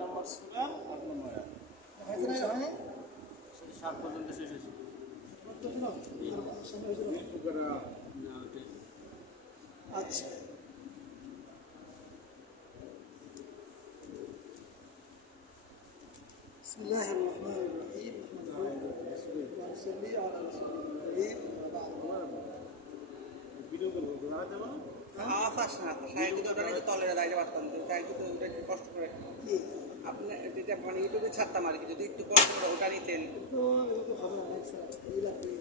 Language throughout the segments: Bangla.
নম্বর সূরা 8 নম্বর আয়াত। সেটা 7 পর্যন্ত শেষ হয়েছে। আচ্ছা, বিসমিল্লাহির রহমানির রহিম, নসল্লি আলা রাসূলিল কারীম, ওয়া বা'দ। ভিডিও করবো দাঁড়াতে পারো আওয়াজ না সাহেব তো ওটা তলের দাঁড়িয়ে পারতাম তো তাই তো ওটা একটু কষ্ট করে কি আপনি যেটা মানে ইউটিউবে ছাড়তাম আর কি যদি একটু কষ্ট করে ওটা নিতেন তো এগুলো হবে না, নেক্সট এই লাগবে,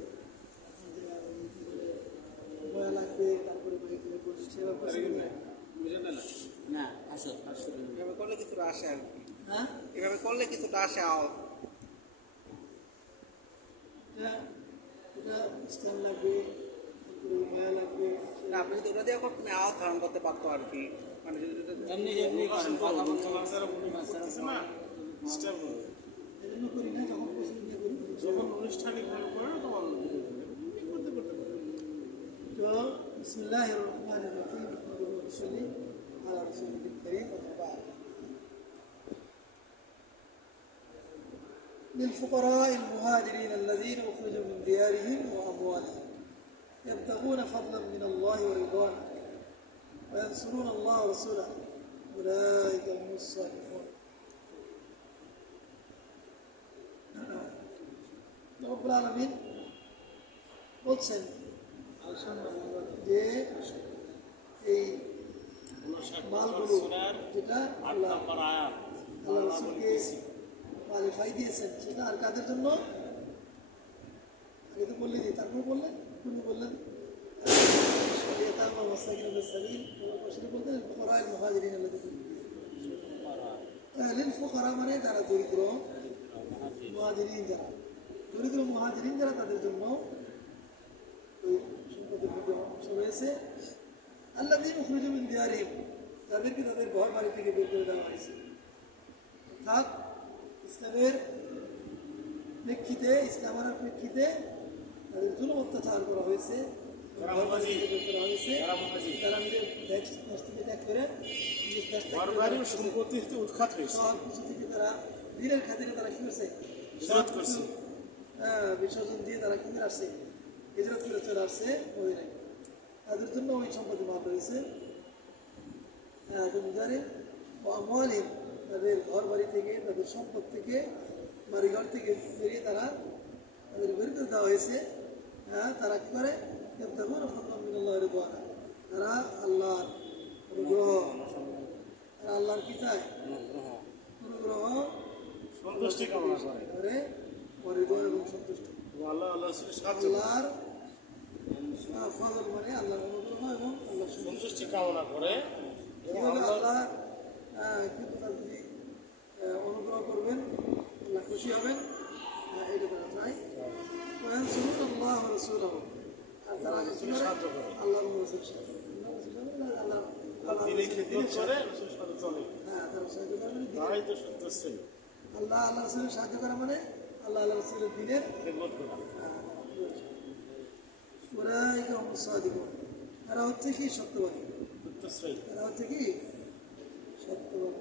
বয়া লাগবে, তারপরে বাইক লাগবে, সেবা করতে বুঝে না না আসো এভাবে করলে কিছুটা আসে আর কি হ্যাঁ, এভাবে করলে কিছুটা আসে আওয়াজ এটা স্ট্যান্ড লাগবে, তারপরে বয়া লাগবে। না আপনি যদি ওটা দিয়ে করতেন আওয়াজ ধারণ করতে পারতো আর কি মানে যদি এমনি এমনি করেন কথা বলতে করতেছে না স্টেপ করবে এজন্য করি না, যখন পছন্দ নিয়ে করি। যখন অনুষ্ঠানিক ভাবে করে না তখন করতে করতে পারে তো বিসমিল্লাহির রহমানির রহিম, নসল্লি আলা রাসূলিল কারীম, ওয়া বা'দ। للفقراء المهاجرين الذين أخرجوا من ديارهم وأموالهم يبتغون فضلا من الله ورضوانه وينصرون الله ورسوله أولئك هم الصادقون. رب العالمين বলছেন যে এই মালগুলো যেটা আল্লাহ রাসূলকে মালিফাই দিয়েছেন সেটা আর কাদের জন্য আগে তো বললেন, তারপর বললেন উনি বললেন মানে যারা দরিদ্র মুহাজিরিন, যারা দরিদ্র মুহাজিরিন যারা তাদের জন্য ওই সম্পদের মধ্যে অংশ রয়েছে। আল্লাযীনা উখরিজু মিন দিয়ারিহিম, তাদেরকে তাদের ঘর বাড়ি থেকে বের করে দেওয়া হয়েছে, অর্থাৎ ইসলামের প্রেক্ষিতে, ইসলাম আনার প্রেক্ষিতে তাদের জুলুম অত্যাচার করা হয়েছে, ঘর বাড়ি থেকে বের করা হয়েছে। তারা নিজের দেশ থেকে ত্যাগ করে নিজের দেশ সম্পত্তি হতে উৎখাত হয়েছে, সব কিছু থেকে তারা দিনের খাতিরে তারা কি করছে, হিজরত করছে। বিসর্জন দিয়ে তারা কি করে আসছে, হিজরত করে চলে আসছে মদিনায়। তাদের জন্য ওই সম্পত্তি মাপ রয়েছে। আমওয়ালিহিম, তাদের ঘর বাড়ি থেকে, তাদের সম্পদ থেকে, বাড়িঘর থেকে বেরিয়ে তারা তাদের বের করে দেওয়া হয়েছে। তারা কি করে, ইয়াবতাগুনা ফাদলাম মিনাল্লাহি ওয়া রিদওয়ানা, তারা আল্লাহর অনুগ্রহ, তারা আল্লাহর কি চায়, অনুগ্রহ, সন্তুষ্টি কামনা করে রিদওয়ান এবং সন্তুষ্টি। আল্লাহ রাসূলের সাহায্য আল্লাহর ফজল মানে আল্লাহর অনুগ্রহ এবং আল্লাহর সন্তুষ্টি কামনা করে কিভাবে আল্লাহ কিন্তু তার যদি অনুগ্রহ করবেন, আল্লাহ খুশি হবেন, এটা তারা চায়। وينصرون الله ورسوله, আর তারা সাহায্য করে আল্লাহর রাসূলের সাথে আল্লাহ রাসূলের সাহায্য করা মানে আল্লাহ রাসূলের দ্বীনের খেদমত করা। উলাইকা হুমুস সাদিকুন, এরা হচ্ছে কি সত্যবাদী, এরা হচ্ছে কি সত্যবাদী।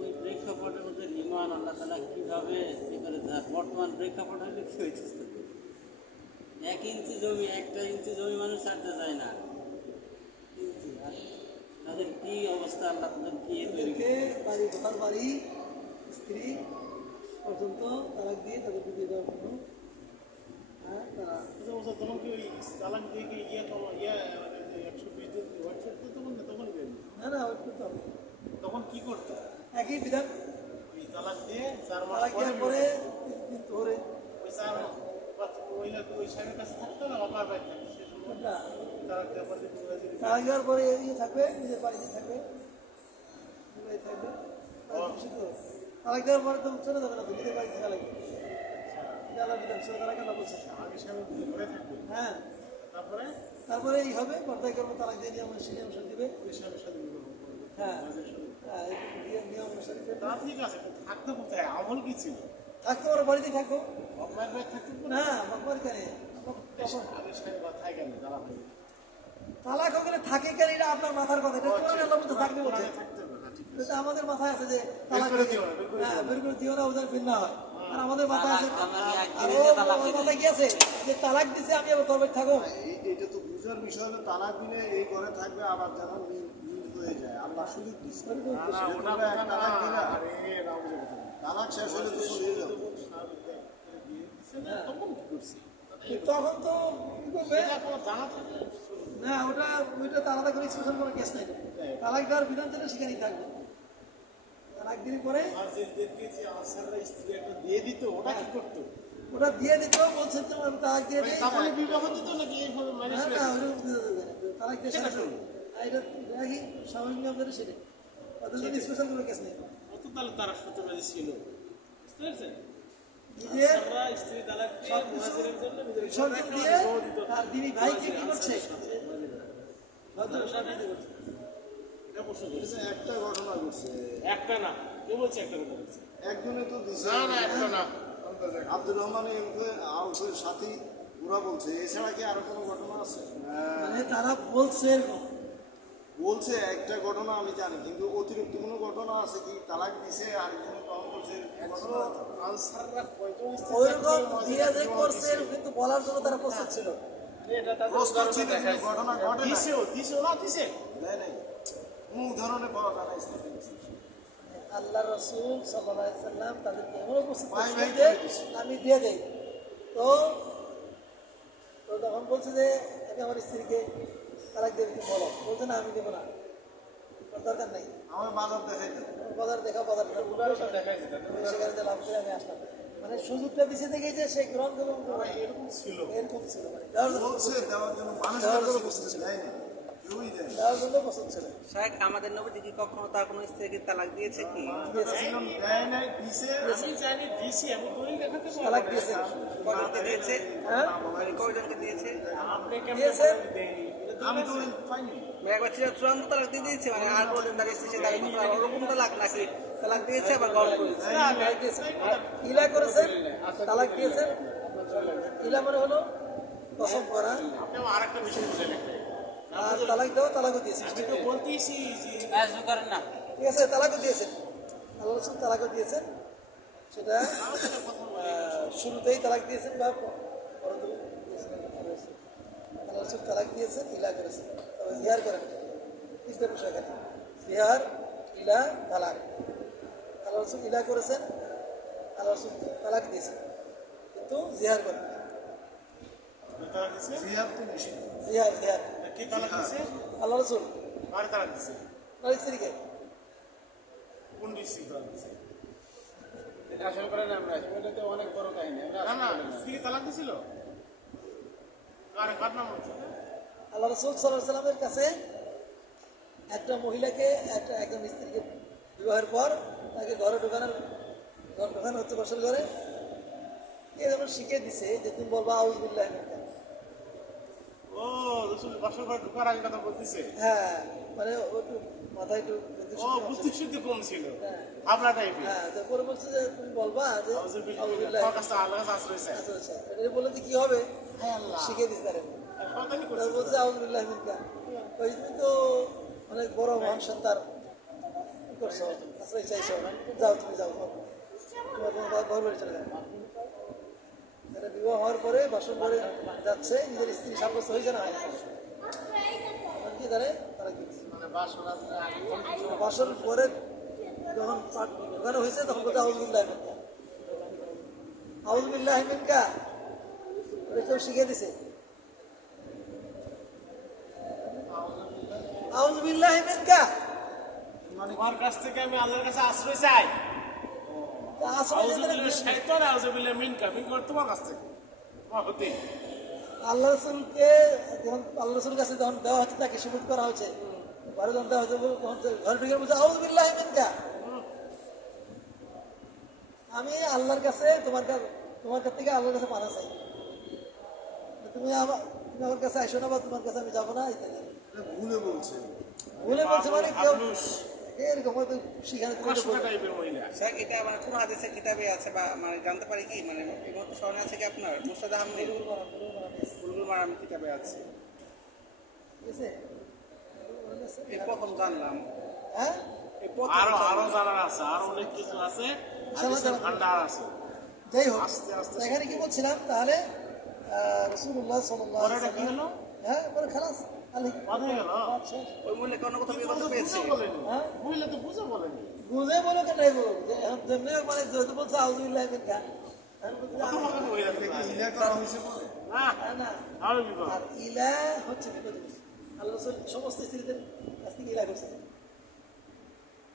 ওই প্রেক্ষাপটের মধ্যে ইমান আল্লাহ তাআলা কিভাবে করে দেয়, বর্তমান প্রেক্ষাপট হলে কি হয়েছে, 1 ইঞ্চি জমি 1টা ইঞ্চি জমি মানুষ ছাড়তে চায় না, তাদের কি অবস্থা, আল্লাহ তাদের কি এদেরকে বাড়ি ঘর বাড়ি স্ত্রী পর্যন্ত তালাক দিয়ে তাদের বিয়ে দেওয়ার জন্য তারা তখন কি ওই চালাক দিয়ে কি ইয়ে 120 হোয়াটসঅ্যাপ তো তখন না ওই করতে হবে, তখন কি করতো, একই বিধান। ওই তালাক দিয়ে 4 মাস তালাক দেওয়ার পরে 3 দিন ধরে ওই 4 মাস ওই স্বামীর কাছে থাকতো না বাবার বাড়ি থাকতো, সে সময় তালাক দেওয়ার পরে তালাক দেওয়ার পরে ইয়ে থাকবে, নিজের বাড়িতে থাকবে, থাকবে। তালাক দেওয়ার পরে তো চলে যাবে না, তো নিজের বাড়ি থাকা লাগবে। বিধান ছিল তারা কেন বলছে, আগে স্বামী ঘরে থাকবে, হ্যাঁ তারপরে এই হবে পর্দায় করবো, তালাক দিয়ে নিয়ম অনুসারে দিবে। ওই স্বামীর সাথে বিবাহ করবে। হ্যাঁ নিয়ম অনুসারে তা ঠিক আছে, থাকতে কোথায়, আমল কি ছিল, থাকতে পারো, বাড়িতেই থাকবো বাবার বাড়ি থাকতে না, বাবার কেনে আগে স্বামী বা থাকে না তারা হয় তালাক ওখানে থাকে কেন, এটা আপনার মাথার কথা, এটা কোরআনে আল্লাহ বলতে থাকবে বলছে, থাকতে হবে না, ঠিক এটা আমাদের মাথায় আছে যে তালাক করে দিও না, হ্যাঁ বের করে দিও না ওদের ভিন্ন হয় আর আমাদের মাথায় আছে তালাক আর দিলে তালাক ওর দিবে। মাথায় কি আছে যে তালাক দিছে আমি আবার তোর বাড়ি থাকো এটা তো বুঝার বিষয় হলো তালাক দিলে এই ঘরে থাকবে আবার যেন মিল হয়ে যায় আল্লাহ সুযোগ দিচ্ছে না, না, ওটা তোমরা এক তালাক দিলা আরে, নাউজুবিল্লাহ। তালাক শেষ হলে তো চলে যাবে তখন কি করছি? তখন তো কি করবে এটা কোনো জানা থাকলে না ওইটা তো আলাদা করে স্পেশাল কোনো কেস নাই তালাক দেওয়ার বিধান যেটা সেখানেই থাকবে তালাক দিন পরে আমাদেরকে যে আনসাররা স্ত্রী একটা দিয়ে দিত, ওটা কি করতো? ওটা দিয়ে দিত বলছে তোমার তালাক দিয়ে দিই তারপরে বিবাহ দিত নাকি এইভাবে ম্যানেজ না করে না দিত? ওইরকম দিতে দেবে না। তালাক দিয়ে সেটা শেষ করুন। আর এটা রাখি স্বাভাবিক নিয়ম করে সেটা ওদের জন্য স্পেশাল কোনো কেস নেই অত তাহলে তারা সত্যবাদী ছিল। বুঝতে পেরেছেন? নিজের আনসাররা স্ত্রী তালাক দিয়ে মুহাজিরের জন্য নিজের বিসর্জন দিয়ে আর তিনি ভাইকে কি করছে এটা প্রশ্ন করেছে। এটা একটা ঘটনা ঘটছে একটা না, কে বলছে একটা কথা বলছে? একজনে তো দিছে না না, একটা না। আব্দুর রহমান আউফের সাথী ওরা বলছে এছাড়া কি আরো কোনো ঘটনা আছে মানে তারা বলছে এরকম বলছে একটা ঘটনা আমি জানি কিন্তু অতিরিক্ত কোনো ঘটনা আছে কি তালাক দিছে আরেকজনে গ্রহণ করছে ঘটনা আছে? আনসাররা কয়জন স্ত্রী ওইরকম থাকলে দিয়ে যে মুহাজিরকে করছে দিছে? কিন্তু বলার জন্য তারা প্রস্তুত ছিল এটা তাদের প্রস্তুত উদাহরণে ছিল কিন্তু দেখাইছে। ঘটনা ঘটে না দিছেও না দিছে? দেয় নাই কোনো উদাহরণে পাওয়া যায় না ইসলামে। আল্লাহ রসুল সাল্লাম তাদেরকে এমন উপস্থিত ভাই করছেন ভাই যে করে দিছে। আমি দিয়ে দেই তো তো তখন বলছে যে আমি আমার স্ত্রীকে তালাক দিয়ে দিতে বলো বলছে না আমি দেবো না ওর দরকার নেই আমার বাজার দেখাই দেয় আমার বাজার দেখা বাজার সেখানে যে লাভ করে আমি আসলাম মানে সুযোগটা দিছে দেখে যে সে গ্রহণ করবে এরকম ছিল। এরকম ছিল মানে দেওয়ার জন্য বলছে দেওয়ার জন্য মানুষের দেওয়ার জন্য কাছে প্রস্তুত ছিল দেয় না কেউই দেয় না। দেওয়ার জন্য প্রস্তুত ছিল শাহেখ আমাদের নবীজি কি কখনো তার কোনো স্ত্রীকে তালাক দিয়েছে কি ছিলাম, দেয় নাই দিছে আমি জানি দিছি, আমি দলিল দেখাতে পারবো তালাক না। দিয়েছে কয়জনকে দিয়েছে হ্যাঁ মানে কয়জনকে দিয়েছে আপনি কেমন দিয়েছে? দেয়নি? এটা আমি দলিল তো আছে। পাইনি মানে একবার চূড়ান্ত তালাক দিয়ে দিয়েছে মানে আর কোনদিন তার স্ত্রী সে দাবি করতে পারবে ওরকম তালাক নাকি তালাক দিয়েছে আবার গ্রহণ করেছে তালাক দিয়েছেন ইলা করেছেন তালাক দিয়েছেন ইলা মানে হলো কসম করা আপনি আমার আরেকটা বিষয় বুঝে নেবেন। আর তালাক দেওয়া তালাকও দিয়েছেন আমি তো বলতেইছি যে কাজও করেন না। ঠিক আছে তালাকও দিয়েছেন আল্লাহ রসুল তালাকও দিয়েছেন সেটা শুরুতেই তালাক দিয়েছেন বা পরে তো দিয়েছেন আল্লাহ রসুল তালাক দিয়েছেন ইলা করেছেন তবে জিহার করেন তিনটা বিষয় এখানে জিহার ইলা তালাক আল্লাহ রসুল ইলা করেছেন আল্লাহ রসুল তালাক দিয়েছেন কিন্তু জিহার করেন না। তালাক দিছে? জিহাদ তো নিষিদ্ধ জিহার জিহার কে তালাক দিছে? আল্লাহ রসুল কারে তালাক দিছে? নারী স্ত্রীকে কোন স্ত্রী তালাক দিছে? আসলে করে না আমরা এটা তো অনেক বড় কাহিনী না না, স্ত্রীকে তালাক দিছিল? কার নাম হচ্ছে? আল্লাহ রসুল সাল্লাহ সাল্লামের কাছে একটা মহিলাকে একজন স্ত্রীকে বিবাহের পর তাকে ঘর ঢোকানো হচ্ছে বসর ঘরে এ যেমন শিখে দিছে যে তুমি বলবা আউযুবিল্লাহ ও, রসুল বাসর ঘরে ঢোকার আগে কথা বলতেছে। হ্যাঁ মানে ও একটু মাথায় একটু ও, বুদ্ধি শুদ্ধি কম ছিল। হ্যাঁ। ভাবনা টাইপের। হ্যাঁ তারপরে বলছে যে তুমি বলবা যে আউযুবিল্লাহ, আউযুবিল্লাহ তোমার কাছে আল্লাহর কাছে আশ্রয় চাই। আচ্ছা আচ্ছা এটা বললে যে কি হবে শিখে দিতে পারে শয়তানি করছে। তারপর বলছে আউযুবিল্লাহ মিনকা ওই তুমি তো অনেক বড় মহান সন্তান কি করছো আশ্রয় চাইছো যাও তুমি যাও তোমার ঘর বাড়ি চলে যাও এটা বিবাহ হওয়ার পরে বাসন ঘরে যাচ্ছে নিজের স্ত্রী সাব্যস্ত হয়েছে না তখন কি জানে তারা কি করছে? মানে বাসর বাসন পরে যখন ঢোকানো হয়েছে তখন বলছে আউযুবিল্লাহ মিনকা আউযুবিল্লাহ মিনকা ওটা কেউ শিখে দিছে আউযুবিল্লাহ মিনকা তোমার কাছ থেকে আমি আল্লাহর কাছে আশ্রয় চাই। তা আশ্রয় নিতে আউযুবিল্লাহ গেলে শাইতান, আউযুবিল্লাহ মিনকা। মিনকা তোমার কাছ থেকে। তোমার হতে। আল্লাহ রসুলকে যখন আল্লাহ রসুলের কাছে যখন দেওয়া হচ্ছে তাকে সুযোগ করা হচ্ছে ঘরে যখন দেওয়া হচ্ছে তখন ঘরে ঢুকে বলছে আউযুবিল্লাহ মিনকা আমি আল্লাহর কাছে তোমার কাছ থেকে আল্লাহর কাছে পানা চাই তুমি আমার কাছে আসো না বা তোমার কাছে আমি যাবো না ইত্যাদি এটা ভুলে বলছে বলে বলছে মানে কেউ আবলুস, এরকম হয়তো সেখানে তুমি এটা কষ্ট বলবে। টাইপের মহিলা। শাহেখ এটা মানে কোন হাদিসের কিতাবে আছে বা মানে জানতে পারি কি মানে এই মতো স্মরণে আছে কি আপনার মুস্তাদ আহমেদ বুলবুল মারাম কিতাবে আছে ঠিক আছে? এই প্রথম জানলাম হ্যাঁ এই প্রথম আরো আরো জানার আছে, আরো অনেক কিছু আছে, হাদিসের ভান্ডার আছে। যাই হোক, আস্তে আস্তে তো এখানে কি বলছিলাম তাহলে রাসূলুল্লাহ সাল্লাল্লাহু পরে আলাইহি এটা কি হলো? হ্যাঁ পরে খালাস আলী কথা গেল? শেষ। ওই মূল্যে কোনো কথা বিয়ে করতে পেরেছে। বুঝে বলেনি, হ্যাঁ বুঝলে তো বুঝে বলেনি। বুঝে বলো কেটাই বলো যে এখন যেমনি মানে যেহেতু বলছে আউযুবিল্লাহি মিন কা আমি বলছি কত আমার- ভাবে বইলা দিতে পারে? ইলা করা হয়েছে বলে না, না আরো বিবাহ। আর ইলা হচ্ছে বিপদ জিনিস। আল্লাহ রাসূল সমস্ত স্ত্রীদের কাছ থেকে ইলা করছিলেন।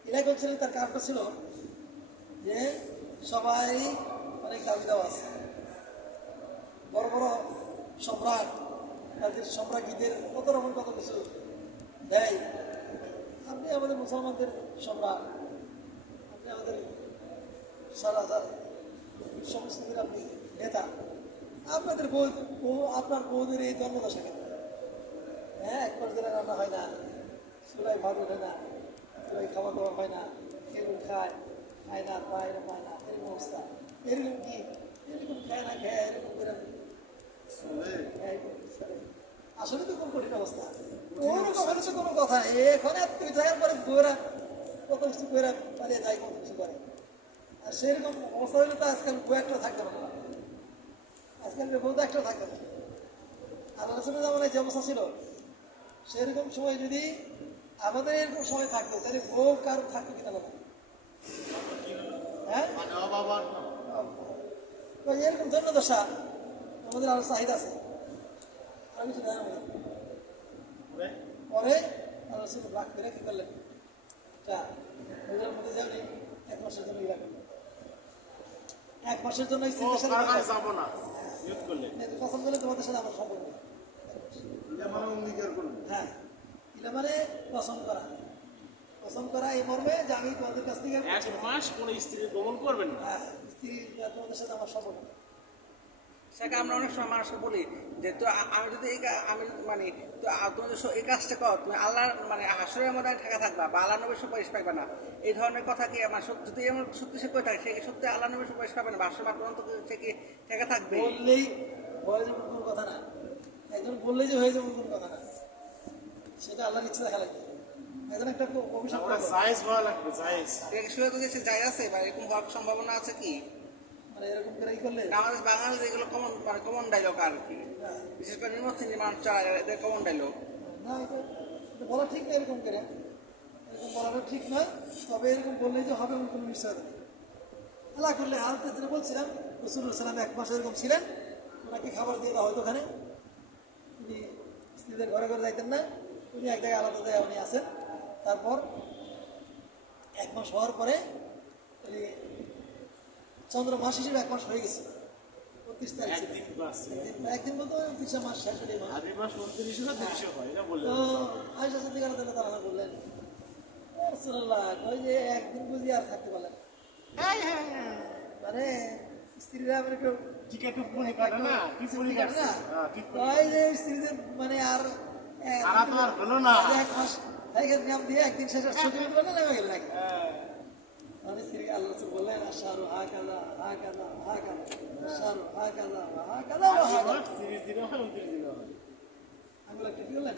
ইলা করছিলেন তার কারণটা ছিল যে সবাই অনেক দাবি দাওয়া আছে, বড় বড় সম্রাট তাদের সম্রাজ্ঞীদের কত রকম কত কিছু দেয়। আপনি আমাদের মুসলমানদের সম্রাট, আপনি আমাদের সারা সমস্ত দিন আপনি নেতা, আপনাদের আপনার বউদের এই জন্মদশা কেন? হ্যাঁ, এক পর্যায়ে রান্না হয় না, চুলায় ভাত ওঠে না, চুলায় খাবার দাবার হয় না, এরকম খায় খায় না, পায় না পায় না, এরকম অবস্থা। এরকম কি এরকম খায় না খায় এরকম করে আসলে তো খুব কঠিন অবস্থা। ওরকম হলে তো কোনো কথা নেই। এখানে তুই যাওয়ার পরে বউরা কত কিছু করে পালিয়ে যায়, কত কিছু করে। আর সেরকম অবস্থা হলে তো আজকাল বউ একটা থাকতে পারে না, আজকাল বউ তো একটা থাকতে পারে। আল্লাহ রাসূলের জামানায় যে অবস্থা ছিল সেরকম সময় যদি আমাদের এরকম সময় থাকতো তাহলে বউ কার থাকতো কিনা না? হ্যাঁ, মানে অবাবার তো এরকম জন্মদশা আমাদের আরো চাহিদা আছে। আমি কিছু জানি না। পরে আল্লাহ রাসূল রাগ করে কি করলেন? ওদের মধ্যে যাওনি, 1 মাসের জন্য ইরা করলেন। 1 মাসের জন্য স্ত্রীদের সাথে কারখানায় যাবো না, নিয়ত করলে। কসম করলে তোমাদের সাথে আমার সম্পর্ক নেই। ইলা মানে অঙ্গীকার করলেন। হ্যাঁ, ইলা মানে কসম করা, কসম করা এই মর্মে যে আমি তোমাদের কাছ থেকে 1 মাস কোনো স্ত্রী গমন করবেন না। হ্যাঁ, স্ত্রী বা তোমাদের সাথে আমার সম্পর্ক নেই। সেটা আমরা অনেক সময় মানুষকে বলি যে তো আমি যদি আমি মানে তো তুমি যদি এই কাজটা করো, তুমি আল্লাহর মানে হাসরের মধ্যে ঠেকা থাকবা বা আল্লাহ নবীর সুপারিশ পাইবে না, এই ধরনের কথা কি আমার যদি এমন সত্যি সে করে থাকে সে কি সত্যি আল্লাহ নবীর সুপারিশ পাবে না বা হাসরের মাঠ পর্যন্ত সে কি ঠেকা থাকবে? বললেই হয়ে যাবে কোনো কথা না, একজন বললেই যে হয়ে যাবে কোনো কথা না, সেটা আল্লাহর ইচ্ছা দেখা লাগবে। একজন একটা অভিশাপ ওরা করবে, জায়েজ হওয়া লাগবে, জায়েজ। এর সুযোগ যদি সে যায় আছে বা এরকম হওয়ার সম্ভাবনা আছে কি? মানে এরকম করে ই করলে না, আমাদের বাঙালি এগুলো কমন মানে কমন ডায়লগ আর কি, হ্যাঁ, বিশেষ করে নিম্নশ্রেণীর মানুষ যারা এদের কমন ডায়লগ। না এটা বলা ঠিক না, এরকম করে এরকম বলাটা ঠিক নয়। তবে এরকম বললেই যে হবে এমন কোনো নিশ্চয়তা নেই। আল্লাহ করলে আর যেটা বলছিলাম, রাসূলুল্লাহ সাল্লাল্লাহু আলাইহি ওয়াসাল্লাম 1 মাস এরকম ছিলেন, ওনাকে খাবার দিয়ে দেওয়া হয়তো ওখানে, উনি স্ত্রীদের ঘরে ঘরে যাইতেন না, উনি এক জায়গায় আলাদা জায়গায় উনি আছেন। তারপর 1 মাস হওয়ার পরে উনি চন্দ্র মাস হিসেবে 1 মাস হয়ে গেছে, 29 তারিখ ছিল। একদিন বাঁচছে। একদিন বলতে 29 মাস শেষ হয়ে মাস। আদি মাস 29 না 30 হয়, এটা বললেন। তো আয়েশা সিদ্দিকা রাদিয়াল্লাহু তাআলা বললেন, ইয়া রাসূলুল্লাহ, কই যে একদিন বুঝি আর থাকতে পারলেন না। মানে স্ত্রীরা মানে একটু ঠিক একটু পুরি কাটে না, কি পুরি কাটছে? হ্যাঁ, ঠিক পুরি। কই যে স্ত্রীদের মানে আর তারা তো আর হলো না। 1 মাস তাইকে নিয়ম দিয়ে একদিন শেষ ছুটি দিতে পারলেন, নেমে গেলেন নাকি? হ্যাঁ। মানে স্ত্রী আল্লাহ রাসূল বললেন, আশারু হাকাযা হাকাযা হাকাযা, আশারু হাকাযা হাকাযা আদি হাকাযা। মাস 30 দিনে হয়, 29 দিনে হয়। আঙুল একটা কি বললেন?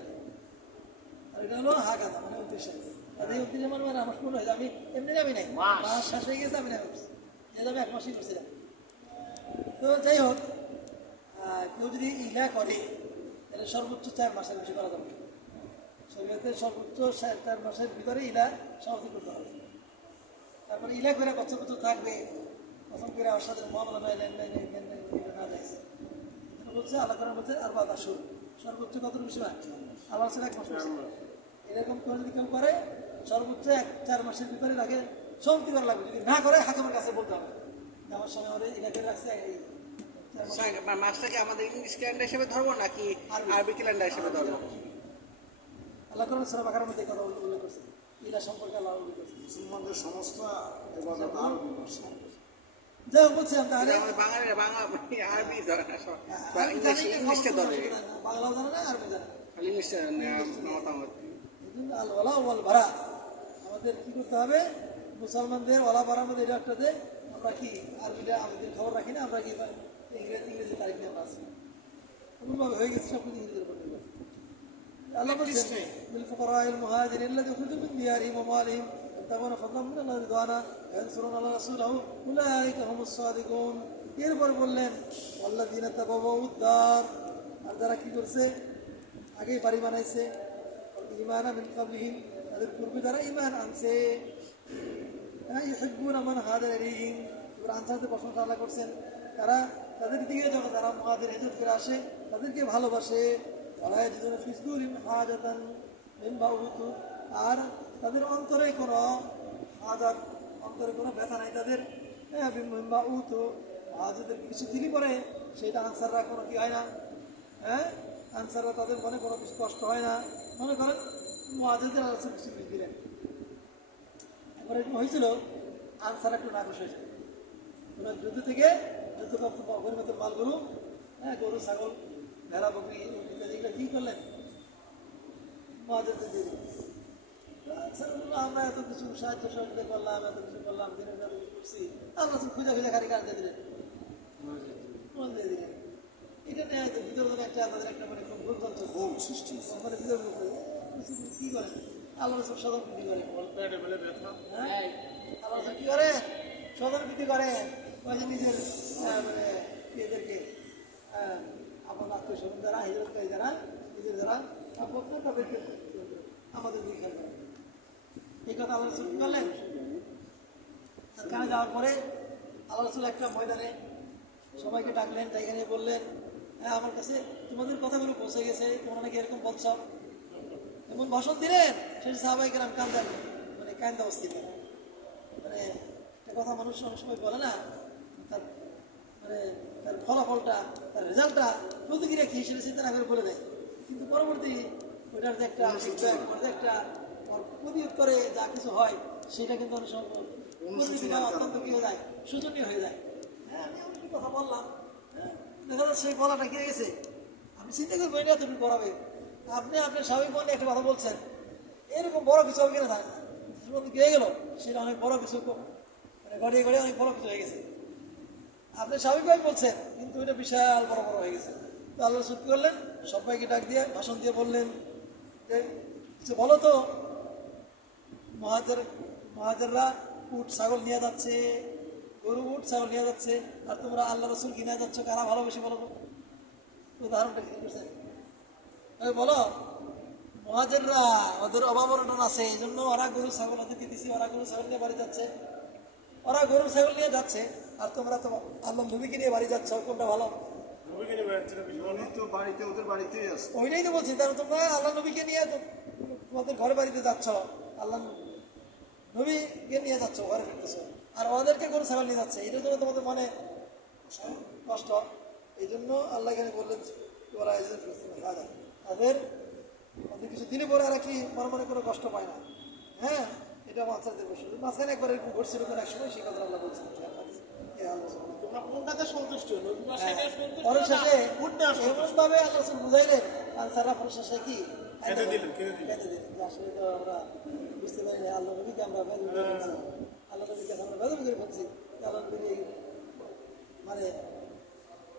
আর এটা হলো হাকাযা মানে 29 আর এই 29 মানে আমার মনে হয় যে আমি এমনি যাবি নাই, মাস। মাস শেষ হয়ে গেছে আমি নেমে গেছি, এই আমি 1 মাসই করছিলাম। তো যাই হোক, কেউ যদি ইলা করে তাহলে সর্বোচ্চ 4 মাসের বেশি করা যাবে না। শরীয়তে সর্বোচ্চ 4 মাসের ভিতরে ইলা সমাপ্তি করতে হবে। তারপরে ইলা করে বছর বছর থাকবে, প্রথম করে আমার সাথে মামলা নয়, লেনদেন এটা না যায়। এখানে বলছে আল্লাহ করার বলছে আর বাদ আসুন, সর্বোচ্চ কতটুকু সময় আল্লাহ হচ্ছে 1 মাস বলছে। এরকম করে যদি কেউ করে সর্বোচ্চ 4 মাসের ভিতরে তাকে সমাপ্তি করা লাগবে। যদি না করে হাকিমের কাছে বলতে হবে যে আমার সময় ওরে ইলা করে রাখছে এই 4 মাস। মাসটাকে আমাদের ইংলিশ ক্যালেন্ডার হিসেবে ধরবো নাকি আরবি ক্যালেন্ডার হিসেবে ধরবো? আল্লাহ কোরআন সূরা বাকারার মধ্যে এই কথা উল্লেখ করছে, ইলা সম্পর্কে আল্লাহ উল্লেখ করছে। মুসলমানদের সমস্ত ইবাদত আরবি ভাষা। যাই হোক, বলছিলাম তাহলে আমাদের বাঙালিরা বাংলা আরবি ধরে না, সব বা আমি জানি না, ইংলিশটা ধরে, বাংলাও জানে না, আরবি জানে না। খালি ইংলিশটা মতামত। এই জন্য আল ওয়ালা ওয়াল বারা আমাদের কি করতে হবে? মুসলমানদের ওয়ালা বারার মধ্যে এটা একটা যে আমরা কি আরবিটা আমাদের খবর রাখি না, আমরা কি ইংরেজি তারিখ নিয়ে আমরা আছি, এমনভাবে হয়ে গেছে সব কিছু ইংরেজির উপর নির্ভর। আল্লাহ বলছেন বিল ফুকারাইল মুহাজিরিন আল্লাযী উখরিজু মিন দিয়ারিহিম ওয়া আমওয়ালিহিম يبتغون فضلا من الله ورضوانا وينصرون الله ورسوله أولئك هم الصادقون এরপর বললেন আল্লাযীনা তাবাওয়াউদ দার আর যারা কি করছে আগে বাড়ি বানাইছে ঈমানা মিন ক্বাবলিহিম তাদের পূর্বে যারা ঈমান আনছে ইউহিব্বুনা মান হাদারা ইলাইহিম এবার আনসারদের প্রশংসা আল্লাহ করছেন তারা তাদের দিকে যখন তারা মুহাজির হিজরত করে আসে তাদেরকে ভালোবাসে ওয়ালা ইয়াজিদুনা ফি সুদুরিহিম হাজাতান মিম্মা উতু আর তাদের অন্তরে কোনো হাজাত অন্তরে কোনো ব্যথা নাই তাদের মিম্মা উতু হাজাদের কিছু দিনই পরে সেটা আনসাররা কোনো কি হয় না আনসাররা তাদের মনে কোনো কিছু কষ্ট হয় না মনে করেন মুহাজিরদের আল্লাহ কিছু দিলেন এবার এরকম হয়েছিল আনসার একটু নাকশ হয়েছে ওনার যুদ্ধ থেকে যুদ্ধপ্রাপ্ত গরিমতের মালগুলো গরু ছাগল ভেড়া বকরি ইত্যাদি এগুলো কী করলেন মুহাজিরদের দিয়ে দিলেন আনসার বললো আমরা এত কিছু সাহায্য সহযোগিতা করলাম এত কিছু করলাম দিনের এত কিছু করছি আল্লাহ খুঁজে খুঁজে খালি কাজ দিয়ে দিলেন দিয়ে দিলেন এটা নেই ভিতরে একটা তাদের একটা মানে খুব গণতন্ত্র খুব সৃষ্টি মানে ভিতরে কী করেন আল্লাহ সব সদন প্রীতি করেন পেটে বলে ব্যথা হ্যাঁ আল্লাহ কী করেন সদন প্রীতি করেন ওই যে নিজের মানে এদেরকে আপনার আত্মীয় স্বজন যারা হিজরতকারী যারা নিজের যারা আপন তাদেরকে আমাদের দিকে খেয়াল করেন এই কথা আল্লাহ রসুল কী করলেন সেখানে যাওয়ার পরে আল্লাহ রসুল একটা ময়দানে সবাইকে ডাকলেন এখানে বললেন হ্যাঁ আমার কাছে তোমাদের কথাগুলো পৌঁছে গেছে তোমরা নাকি এরকম বলছ এমন ভাষণ দিলেন সেটা সাহাবাহিকের আমি কান্দা মানে কান্দা অবস্থিত মানে একটা কথা মানুষ অনেক সময় বলে না তার মানে তার ফলাফলটা তার রেজাল্টটা প্রতিক্রিয়া কী হিসেবে চিন্তা না করে বলে দেয় কিন্তু পরবর্তী ওইটার যে একটা ফিডব্যাক যে একটা প্রতি উত্তরে যা কিছু হয় সেটা কিন্তু অনেক সময় প্রতিক্রিয়া অত্যন্ত কী হয়ে যায় শোচনীয় হয়ে যায় হ্যাঁ আমি অনেক কথা বললাম হ্যাঁ দেখা যাচ্ছে সেই বলাটা কি হয়ে গেছে আমি চিন্তা করি বইটা তুমি করাবে আপনি আপনার স্বাভাবিক মনে একটা কথা বলছেন এরকম বড় কিছু হবে কিনা জানেন না কি হয়ে গেল সেটা অনেক বড় কিছু মানে গড়িয়ে গড়িয়ে অনেক বড় কিছু হয়ে গেছে আপনি স্বাভাবিকভাবে বলছেন কিন্তু এটা বিশাল বড় বড় হয়ে গেছে তো আল্লাহ রসুল কী করলেন সবাইকে ডাক দিয়ে ভাষণ দিয়ে বললেন যে কিছু বলো তো মহাজেররা উট ছাগল নিয়ে যাচ্ছে গরু উট ছাগল নিয়ে যাচ্ছে আর তোমরা আল্লাহ রসুল কি নিয়ে যাচ্ছ কারা ভালোবেসে বলো উদাহরণটা কি করছেন বলো মহাজেররা ওদের অভাব অনটন আছে এই জন্য ওরা গরু ছাগল ওদেরকে দিচ্ছি ওরা গরু ছাগল নিয়ে বাড়ি যাচ্ছে ওরা গরু ছাগল নিয়ে যাচ্ছে আর তোমরা তো আল্লাহ নবীকে নিয়ে বাড়ি যাচ্ছ কোনটা ভালো উনি তো বাড়িতে ওদের বাড়িতেই আছে ওইটাই তো বলছি তাহলে তোমরা আল্লাহ নবীকে নিয়ে তোমাদের ঘরে বাড়িতে যাচ্ছ আল্লাহ নবীকে নিয়ে যাচ্ছ ঘরে ফিরতেছো আর ওদেরকে গরু ছাগল নিয়ে যাচ্ছে এটার জন্য তোমাদের মনে কষ্ট এই জন্য আল্লাহ এখানে বললেন ওরা তাদের ওদের কিছু দিনে পরে আর কি মনে মনে কোনো কষ্ট পায় না হ্যাঁ এটা বাচ্চাদের বসে মাঝখানে একবার এরকম ঘটছিল কোনো এক সময় সেই কথা আল্লাহ বলছেন তোমরা কোনটাতে সন্তুষ্ট পরে শেষে এমনভাবে আল্লাহ রসুল বুঝাইলেন আনসাররা পরে শেষে কি কেঁদে দিলেন আসলে তো আমরা বুঝতে পারি না আল্লাহ নবীকে আমরা আল্লাহ নবীকে আমরা বেদম করে ফেলছি আল্লাহ নবীর এই মানে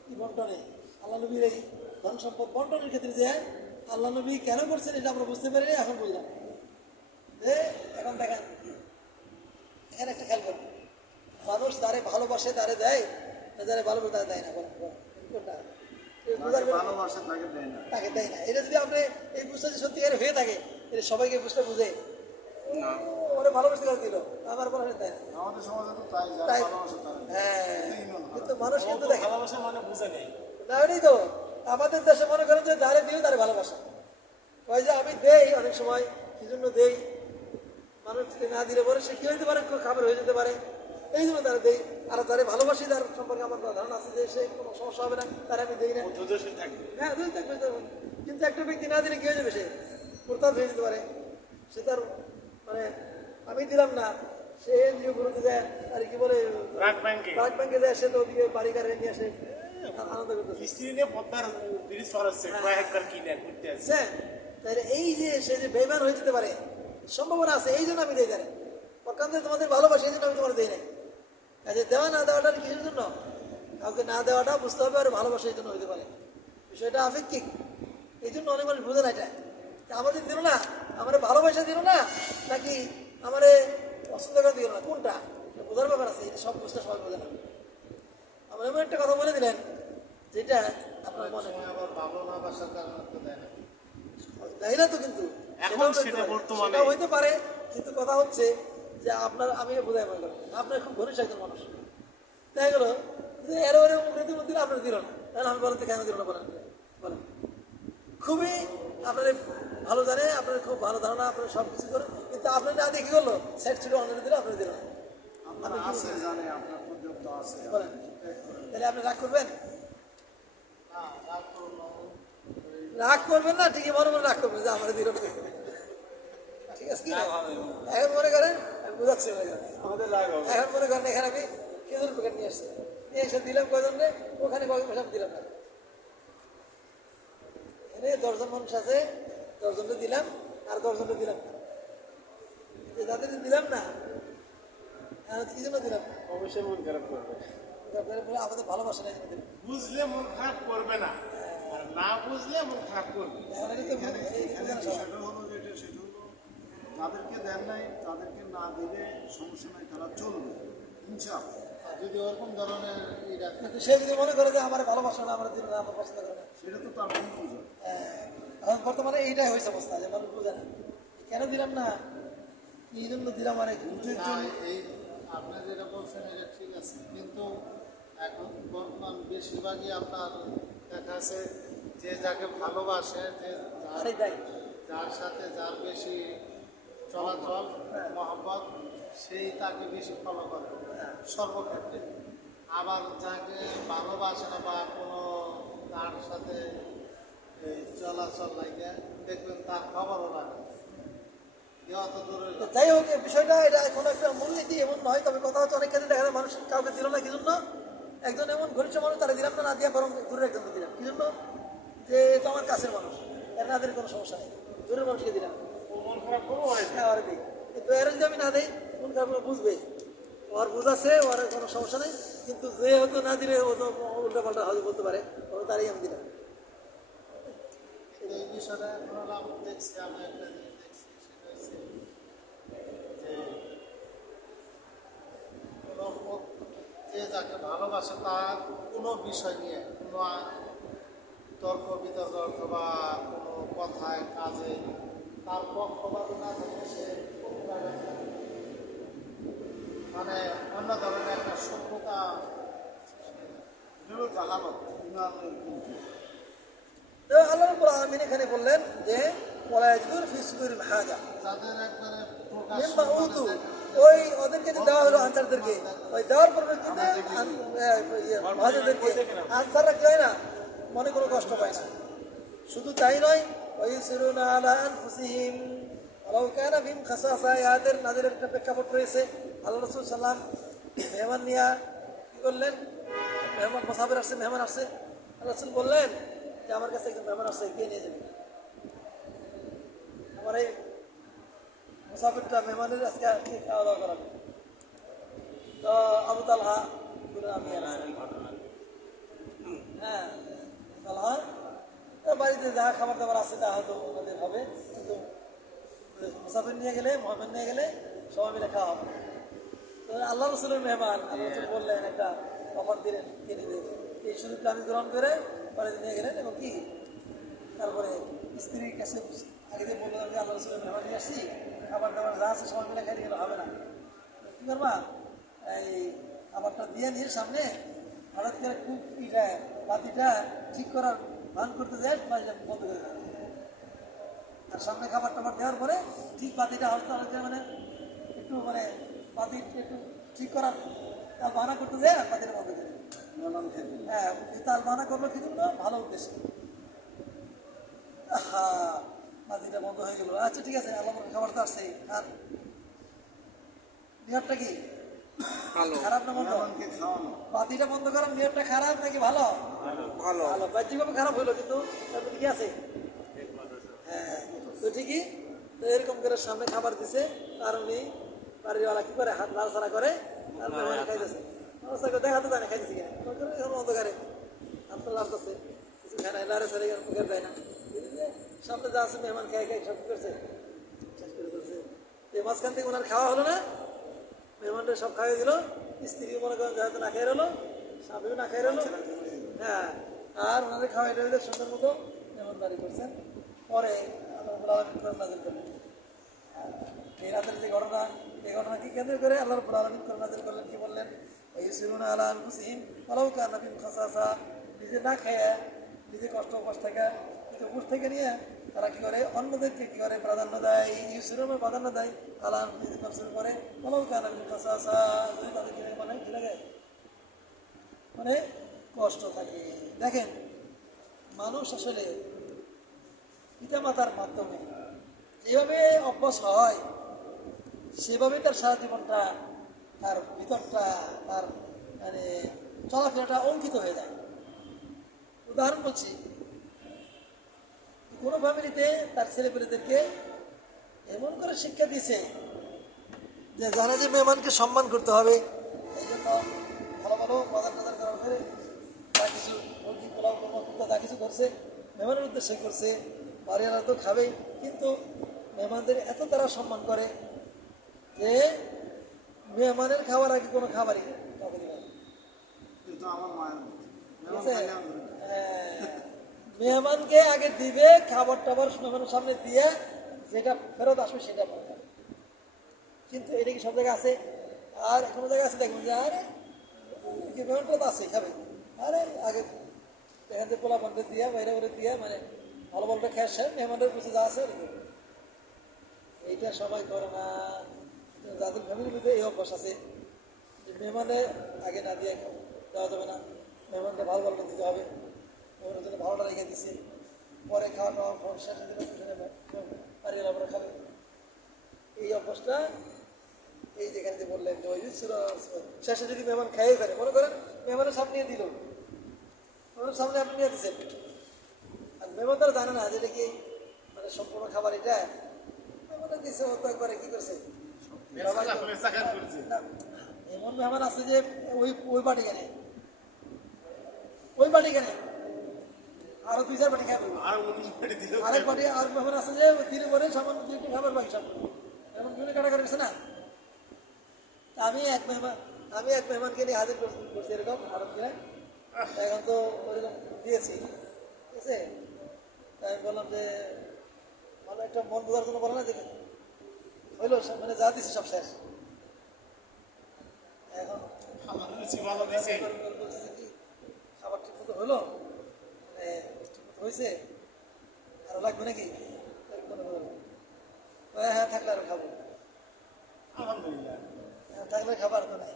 কি বন্টনে আল্লাহ নবীর এই ধন সম্পদ বন্টনের ক্ষেত্রে যে আল্লাহ নবী কেন করছেন এটা আমরা বুঝতে পারি এখন বুঝলাম যে এখন দেখেন এখানে একটা খেয়াল করেন মানুষ তারে ভালোবাসে তারে দেয় যারা ভালোবাসে তারা দেয় না বলেন কোনটা ভালোবাসা তাকে দেয় না তাকে দেয় না এটা যদি আপনি এই বুঝতে সত্যিকার হয়ে থাকে এটা সবাইকে বুঝতে বুঝে না ওরা ভালোবাসতে করে দিল আমার ভালোবাসে দেয় না আমাদের সমাজে তো তাই যারা তাই ভালোবাসা তারা হ্যাঁ কিন্তু মানুষ কিন্তু দেখে ভালোবাসা মানে বুঝে নেই তাহলেই তো আমাদের দেশে মনে করেন যে যারে দিও তারে ভালোবাসা ওই যে আমি দেই অনেক সময় সেই জন্য দেই মানুষকে না দিলে পরে সে কি হইতে পারে খাবার হয়ে যেতে পারে এই জন্য তারা দেই আর তারে ভালোবাসি তার সম্পর্কে আমার ধারণা আছে যে সে কোনো সমস্যা হবে না তারা আমি দেই না ধৈর্যশীল থাকবে হ্যাঁ দুই থাকবে কিন্তু একটা ব্যক্তি না দিলে কি হয়ে যাবে সে মোরতাদ হয়ে যেতে পারে সে তার মানে আমি দিলাম না সে এনজিও গুলোতে যায় আর কি বলে ব্রাক ব্যাংকে যায় সে তো ওদিকে বাড়ি গাড়ি নিয়ে আসে আনন্দ করতেছে স্ত্রী নিয়ে পদ্মার ব্রিজ করাচ্ছে কয়েকবার কিনে ঘুরতে আসছে তাহলে এই যে সে যে বেইমান হয়ে যেতে পারে সম্ভাবনা আছে এই জন্য আমি দেই জানি পক্ষান্তরে তোমাদের ভালোবাসি এই জন্য আমি তোমার দেই নাই কাজে দেওয়া না দেওয়াটা কিসের জন্য কাউকে না দেওয়াটা বুঝতে হবে আর ভালোবাসা এই জন্য হইতে পারে বিষয়টা আপেক্ষিক এই জন্য অনেক মানুষ বুঝে না এটা আমাদের দিল না আমার ভালোবাসা দিল না নাকি আমারে পছন্দ করে দিল না কোনটা বোঝার ব্যাপার আছে, এটা সব বুঝতে সবাই বোঝে না। আমার এমন একটা কথা বলে দিলেন যেটা আপনার অনেক মনে সময় আবার ভালো না বাসার কারণে তো দেয় না। তাই না তো, কিন্তু এখন সেটাও সেটা হইতে পারে। বর্তমানে- সেটাও হইতে পারে, কিন্তু কথা হচ্ছে যে আপনার আমি বোঝাই মনে করেন আপনার খুব ঘনিষ্ঠ একজন মানুষ, তাই গেল যে এর ওরে রীতিমত দিল আপনার দিল না, তাহলে আমি বলেন তো কেন দিল না বলেন বলেন। খুবই আপনার ভালো জানে, আপনার খুব ভালো ধারণা, আপনার সব কিছু করে, কিন্তু আপনি না দেখে করলো সেট ছিল অন্য দিলে আপনার দিল না, আপনার আছে জানে আপনার পর্যন্ত আছে বলেন তাহলে আপনি রাগ করবেন? না, রাগ করুন না। রাগ করবেন না, ঠিকই মনে মনে রাগ করবেন যে আমার দিল না। ঠিক আছে কি না? এখন মনে করেন আমি বুঝাচ্ছি মনে করেন আমাদের লাভ হবে। এখন মনে করেন এখানে আমি খেজুর প্যাকেট নিয়ে আসছি, নিয়ে এসে দিলাম কয়জনে, ওখানে কয়েক পয়সা দিলাম না, এখানে 10 জন মানুষ আছে, 10 জনকে দিলাম আর 10 জনকে দিলাম না, যে যাদের দিলাম না কি জন্য দিলাম না, অবশ্যই মন খারাপ করবে। আপনারা বলে আমাদের ভালোবাসা নেই আমাদের। বুঝলে মন খারাপ করবে না, আর না বুঝলে মন খারাপ করবে। এখন এটা তো এখানে এই এখানে বোঝানো সবাই। বিষয়টা হলো যেটা সেটা হলো যাদেরকে দেন নাই তাদেরকে না দিলে সমস্যা নাই, তারা চলবে ইনশাআল্লাহ। আর যদি ওরকম ধরনের এটা কিন্তু সে যদি মনে করে যে আমার ভালোবাসা না, আমার দিল না, আমার পছন্দ করে না, সেটা তো তার কনফিউশন। এখন বর্তমানে এইটাই হয়েছে অবস্থা যে মানুষ বোঝে না কেন দিলাম না, কি জন্য দিলাম, আর না, এই আপনি যেটা বলছেন এটা ঠিক আছে, কিন্তু এখন বর্তমান বেশিরভাগই আপনার দেখা যাচ্ছে যে যাকে ভালোবাসে, যে আরে তাই যার সাথে যার বেশি চলাচল মহব্বত, সেই তাকে বেশি ফলো করে সর্বক্ষেত্রে। আবার যাকে ভালোবাসে না বা কোনো তার সাথে এই চলাচল লাগে, দেখবেন তার খবরও লাগে অত দূরে। তো যাই হোক এই বিষয়টা এটা কোনো একটা মূলনীতি এমন নয়, তবে কথা হচ্ছে অনেক ক্ষেত্রে দেখা যায় মানুষ কাউকে দিল না কি জন্য, একজন এমন ঘনিষ্ঠ মানুষ তারা দিলাম না, না দিয়া বরং দূরের একজনকে দিলাম কি জন্য, যে এ তো আমার কাছের মানুষ, এর না দিলে কোনো সমস্যা নেই, দূরের মানুষকে দিলাম ও মন খারাপ করবো হ্যাঁ আর দিই, কিন্তু এর যদি আমি না দিই কোন কারণে বুঝবে, ওর বুঝাচ্ছে, ওর কোনো সমস্যা নেই, কিন্তু যে হয়তো না দিলে ও তো উল্টা পাল্টা হয়তো বলতে পারে, ও তারই আমি দিলাম। এই বিষয়টা এখন হলো আমি দেখছি, আমি একটা জিনিস দেখছি, সেটা হচ্ছে যে যে যাকে ভালোবাসে তার কোনো বিষয় নিয়ে কোনো তর্ক বিতর্ক অথবা কোনো কথায় কাজে তার পক্ষপাত না থাকে, সে কোনো জায়গায় মানে অন্য ধরনের একটা সভ্যতা জাহালত ইমানের কিন্তু তো আল্লাহ রাব্বুল আলামিন এখানে বললেন যে ওয়ালা ইয়াজিদুন ফি সুদুরিহিম হাজা যাদের একবারে প্রকাশ মিম্মা উতু, ওই ওদেরকে যে দেওয়া হলো আনসারদেরকে, ওই দেওয়ার পরিপ্রেক্ষিতে মহাজিরদেরকে আনসাররা কি হয় না, মনে কোনো কষ্ট পায় না। শুধু তাই নয়, ওই সিরুনা আলা আনফুসিহিম ওয়ালাউ কানা বিহিম খাসাসা, ইয়াদের নাজিরের একটা প্রেক্ষাপট রয়েছে। আল্লাহ রাসূল সাল্লাল্লাহু আলাইহি ওয়াসাল্লাম মেহমান নিয়া কি করলেন, মেহমান মুসাফির আসছে, মেহমান আসছে, আল্লাহ রাসূল বললেন যে আমার কাছে একজন মেহমান আসছে, কে নিয়ে যাবে, আমার এই মুসাফিরটা মেহমানের আজকে খাওয়া দাওয়া করাবে। তো আবু তালহা বলে আমি আর আছি। হ্যাঁ তালহা বাড়িতে যা খাবার দাবার আছে তা হয়তো ওনাদের হবে, কিন্তু মুসাফির নিয়ে গেলে, মেহমান নিয়ে গেলে সবাই মিলে খাওয়া হবে। তো আল্লাহ রসুলের মেহমান, আল্লাহ রসুল বললেন একটা অফার দিলেন, কে নেবে, এই সুযোগটা আমি গ্রহণ করে বাড়িতে নিয়ে গেলেন। এবং কি তারপরে স্ত্রীর কাছে আগে যে বললেন যে আল্লাহ রসুলের মেহমান নিয়ে আসছি, খাবার দাবার যা আছে সবাই মিলে খাইতে গেলে হবে না, কী করবা, এই খাবারটা দিয়ে নিয়ে সামনে হঠাৎ করে খুব ইটা বাতিটা ঠিক করার ভান করতে যায়, বন্ধ করে দেয়। আর সামনে খাবার টাবার দেওয়ার পরে ঠিক বাতিটা হঠাৎ হঠাৎ মানে একটু মানে বাতি একটু ঠিক করার তার বাহানা করতে যায়, আর বাতিটা বন্ধ করে দেয়। হ্যাঁ, তার বাহানা করলো কি জন্য, ভালো উদ্দেশ্যে। হ্যাঁ, বাতিটা বন্ধ হয়ে গেল, আচ্ছা ঠিক আছে, আল্লাহ খাবার তো আসছে। আর নিয়তটা কি ভালো খারাপ না মন্দ? মেহমানকে খাওয়ানো বাতিটা বন্ধ করার নিয়তটা খারাপ নাকি ভালো? ভালো ভালো, বাহ্যিকভাবে খারাপ হইলো, কিন্তু তারপরে কি আছে, হ্যাঁ তো ঠিকই। তো এরকম করে সামনে খাবার দিছে, আর উনি বাড়িওয়ালা কি করে, হাত নাড়াচাড়া করে, আর মেহমান খাইতেছে, দেখা তো যায় না খাইতেছে কিনা, অন্ধকারে হাত তো নাড়তেছে, কিছু খায় না, লাড়ে সারে মুখের দেয় না, সামনে যা আছে মেহমান খাই খাই সব করছে, শেষ করে ফেলছে। এই মাঝখান থেকে ওনার খাওয়া হলো না, মেহমানরা সব খাইয়ে দিল, স্ত্রী মনে করেন যে হয়তো না খেয়ে রলো, স্বামীও না খেয়ে রলো, হ্যাঁ, আর ওনাদের খাওয়াই টাইলে সুন্দর মতো মেহমানদারি করছেন। পরে আল্লাহ রাব্বুল আলামিন কোরআন নাযিল করলেন। এই রাতের যে ঘটনা, এই ঘটনাকে কেন্দ্র করে আল্লাহ রাব্বুল আলামিন কোরআন নাযিল করলেন, কি বললেন? ওয়াইসিরুনা আলা আনফুসিহিম ওয়ালাউ কানা বিহিম খাসাসা, নিজে না খেয়ে, নিজে কষ্ট থেকে, নিজে উপোস থেকে নিয়ে তারা কি করে? অন্যদেরকে কি করে? প্রাধান্য দেয়। ইউসিরুনা প্রাধান্য দেয়, আলা আনফুসিহিম নফসের করে, ওয়ালাউ কানা বিহিম খাসাসা, যদি তাদেরকে মানে কি লাগে? মানে কষ্ট থাকে। দেখেন, মানুষ আসলে পিতামাতার মাধ্যমে যেভাবে অভ্যাস হয় সেভাবে তার সারা জীবনটা, তার ভিতরটা, তার মানে চলাফেরাটা অঙ্কিত হয়ে যায়। উদাহরণ বলছি, কোনো ফ্যামিলিতে তার ছেলেপেলেদেরকে এমন করে শিক্ষা দিছে যে জানে যে মেহমানকে সম্মান করতে হবে, এই জন্য ভালো ভালো বাজার টাজার করার পরে যা কিছু মুরগি পোলাও কর্মকর্তা যা কিছু করছে মেহমানের উদ্দেশ্যে করছে, বাড়িওয়ালা তো খাবেই, কিন্তু মেহমানদের এত তারা সম্মান করে যে মেহমানের খাবার আগে কোনো খাবারই খাবে না। কিন্তু আমার মায়ের মতো। ঠিক আছে? মেহমানকে আগে দিবে, খাবার টাবার মেহমানের সামনে দিয়ে যেটা ফেরত আসবে সেটা পাবে। কিন্তু এটা কি সব জায়গায় আছে? আর কোনো জায়গায় আছে দেখবেন যে আরে কি মেহমানটা তো আছে খাবে, আরে আগে এখান থেকে পোলা পান্ডে দিয়ে বাইরে বাইরে দিয়ে মানে ভালো ভালোটা খেয়ে আসে, মেহমানের পিছিয়ে যা আছে এইটা সবাই করে না। যাদের ফ্যামিলির মধ্যে এই অভ্যাস আছে যে মেহমানের আগে না দিয়ে দেওয়া যাবে না, মেহমানকে ভালো ভালো দিতে হবে, মেহমানের জন্য ভালোটা রেখে দিচ্ছে, পরে খাওয়া দাওয়া শেষে বাড়ির আবার খাবে। এই অভ্যাসটা এই যেখানে যে বললেন যে ওই শেষে যদি মেহমান খাইয়ে ফেলে, মনে করেন মেহমানের সামনে দিল, মেহমানের সামনে আপনি নিয়ে দিচ্ছেন, আর মেহমান তারা জানে না যেটা কি মানে সম্পূর্ণ খাবার এটা মেহমানের দিচ্ছে, ও তো একবারে কি করছে না, এমন মেহমান আছে যে ওই বাটি কেনে, ওই বাটি কেনে আরো 2-4 বাটি খাবে, আরেক বাটি আর মেহমান আছে যে দিনে পরে সামান্য 2 খাবার বাকি সব এমন বিভিন্ন কাটাকাটি করছে না। আমি এক মেহমানকে নিয়ে হাজির করছি এরকম ভারত কিনে, এখন তো ওইরকম দিয়েছি, ঠিক আছে। তাই আমি বললাম যে ভালো একটা মন বোঝার জন্য বলে না দেখে হইলো, মানে যা দিছি সব শেষ। এখন বলছে যে কি খাবার ঠিক মতো হলো, মানে ঠিক মতো হয়েছে, আরো লাগবে নাকি? হ্যাঁ থাকলে আরো খাবো, থাকলে খাবার তো নাই।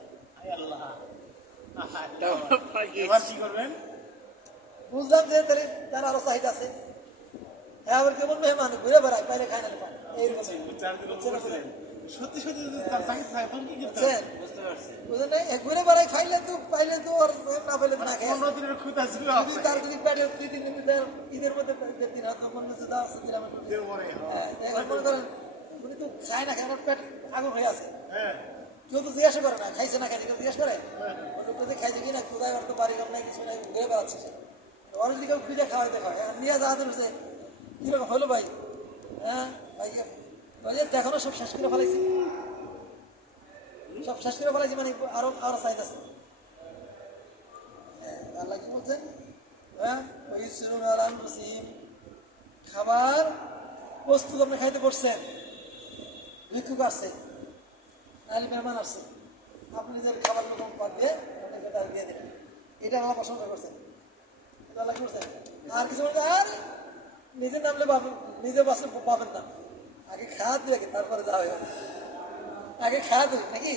বুঝলাম যে তাহলে তার আরো চাহিদা আছে, হ্যাঁ আবার কেমন মেহমান ঘুরে বেড়ায়, পাইলে খায় না পায় এইরকম। সত্যি সত্যি যদি তার চাকরি থাকে তখন কি করতে হবে? বুঝতে পারছি। বুঝলেন না? ঘুরে বেড়ায় খাইলে তো পাইলে তো আর না পাইলে তো না খায়। 15 দিনের ক্ষুধা ছিল যদি তার যদি পেটে 2-3 দিন ঈদের মধ্যে 3 হাত মনে হচ্ছে দাও আছে দিলাম একটু। দেব পরে। হ্যাঁ এখন মনে করেন উনি তো খায় না, খায় না, পেট আগুন হয়ে আছে, হ্যাঁ। কেউ তো জিজ্ঞাসা করে না খাইছে না খাইছে, কেউ জিজ্ঞাসা করে লোকটা খাইছে কিনা, কোথায় ওর তো বাড়ি ঘর নাই, কিছু নাই, ঘুরে বেড়াচ্ছে। ওর যদি কেউ খুঁজে খাওয়াইতে হয়, এখন নিয়ে যাওয়া হচ্ছে কিরকম হলো ভাই, হ্যাঁ ভাই এখনো সব শেষ করে ফেলাইছি, সব শেষ করে ফেলাইছি, মানে আরো আরো চাইতেছে। আল্লাহ কি বলছেন? হ্যাঁ ওই খাবার প্রস্তুত আপনি খাইতে বসছেন, ভিক্ষুক আসছে, নাহলে মেহমান আসছে, আপনি নিজের খাবার রকম বাদ দিয়ে আপনাকে তার দিয়ে দেবেন, এটা আমার পছন্দ করছেন, এটা আল্লাহ কি করছেন? আর কিছু বলতে আর নিজে নামলে পাবেন, নিজে বাসে পাবেন না, আগে খাওয়া দিলে তারপরে যাওয়া হবে, আগে খাওয়া দিলে নাকি?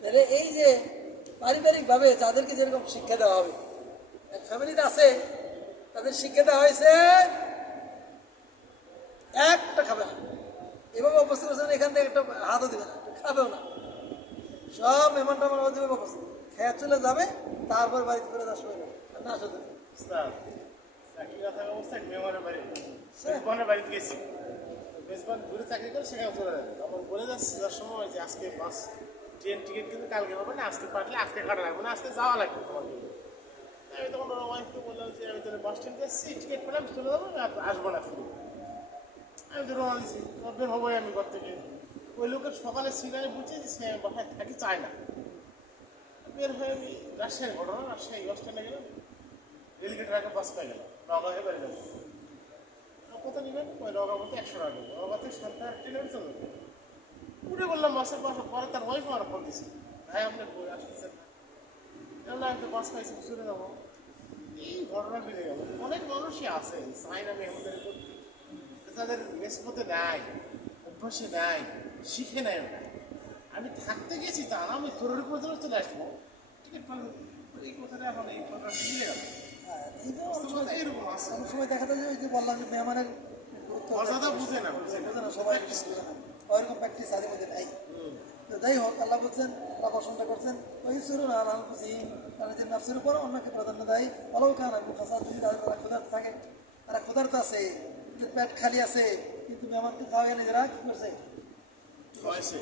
তাহলে এই যে পারিবারিকভাবে যাদেরকে যেরকম শিক্ষা দেওয়া হবে, এক ফ্যামিলিতে আছে তাদের শিক্ষা দেওয়া হয়েছে একটা খাবে না, এভাবে অবস্থা করছেন, এখান থেকে একটা হাতও দিবে না, খাবেও না, সব মেহমান টেমান দিবে অবস্থা খেয়ে চলে যাবে, তারপর বাড়িতে ফিরে যাওয়া সময় না আসতে চাকরি না থাকা অবস্থায় মেহমানের বাড়ি মেজবানের বাড়িতে গেছি, মেজবান দূরে চাকরি করে সেখানে চলে যাবে, তখন বলে যাচ্ছে যার সময় যে আজকে বাস ট্রেন টিকিট কিন্তু কালকে হবে না, আজকে পারলে আজকে কাটা লাগবে না, আজকে যাওয়া লাগবে তোমার জন্য। আমি তখন ওরা ওয়াইফকে বললাম যে আমি তাহলে বাস স্ট্যান্ড যাচ্ছি, টিকিট পেলাম চলে যাবো, আসবো না ফিরে। আমি তো রওনা দিচ্ছি, বের হবোই আমি ঘর থেকে, ওই লোকের সকালে সিগারে বুঝে যে সে বাসায় থাকি চায় না। বের হয়ে আমি রাজশাহী ঘটনা, রাজশাহী বাস স্ট্যান্ডে গেলাম, রেলগেটের আগে বাস পেয়ে গেলাম, নগা হয়ে বাড়ি যাবো। কত নেবেন? ওই নগা বলতে 100 টাকা নেবে, নগাতে 7টা ট্রেনে চলে যাবে। উঠে বললাম বাসের পাশে, পরে তার ওয়াইফ আমার ফোন দিচ্ছে, ভাই আপনি বই আসতেছেন না? বললাম একটা বাস পাইছি, চলে যাবো। এই ঘটনা বেড়ে গেল। অনেক মানুষই আছে চাই না মেহমানদারি করতে, তাদের মেসপথে নাই, অভ্যাসে নাই, শিখে নেয় ওটা। আমি থাকতে গেছি তা না, আমি জরুরি প্রয়োজনে চলে আসবো, টিকিট পাবেন, এই কথাটা এখন এই কথাটা মিলে গেল। হ্যাঁ, এই যে অনেক সময় এরকম আছে, অনেক সময় দেখা যায় যে ওই যে বললাম যে মেহমানের গুরুত্ব মর্যাদা বুঝে না, বুঝে না। বুঝে না, সবাই বুঝে না। ওইরকম প্র্যাকটিস আদি মধ্যে নাই। তো যাই হোক, আল্লাহ বলছেন, আল্লাহ প্রশংসা করছেন, ওই সুরুন আল আনফুসিহিম, তারা যে নফসের উপর অন্যকে প্রাধান্য দেয়, অলৌ কান আবু হাসান, যদি তারা ক্ষুধার্ত থাকে, তারা ক্ষুধার্ত আছে, কিন্তু পেট খালি আছে, কিন্তু মেহমানকে খাওয়াই নিজেরা কি করছে? হয়েছে।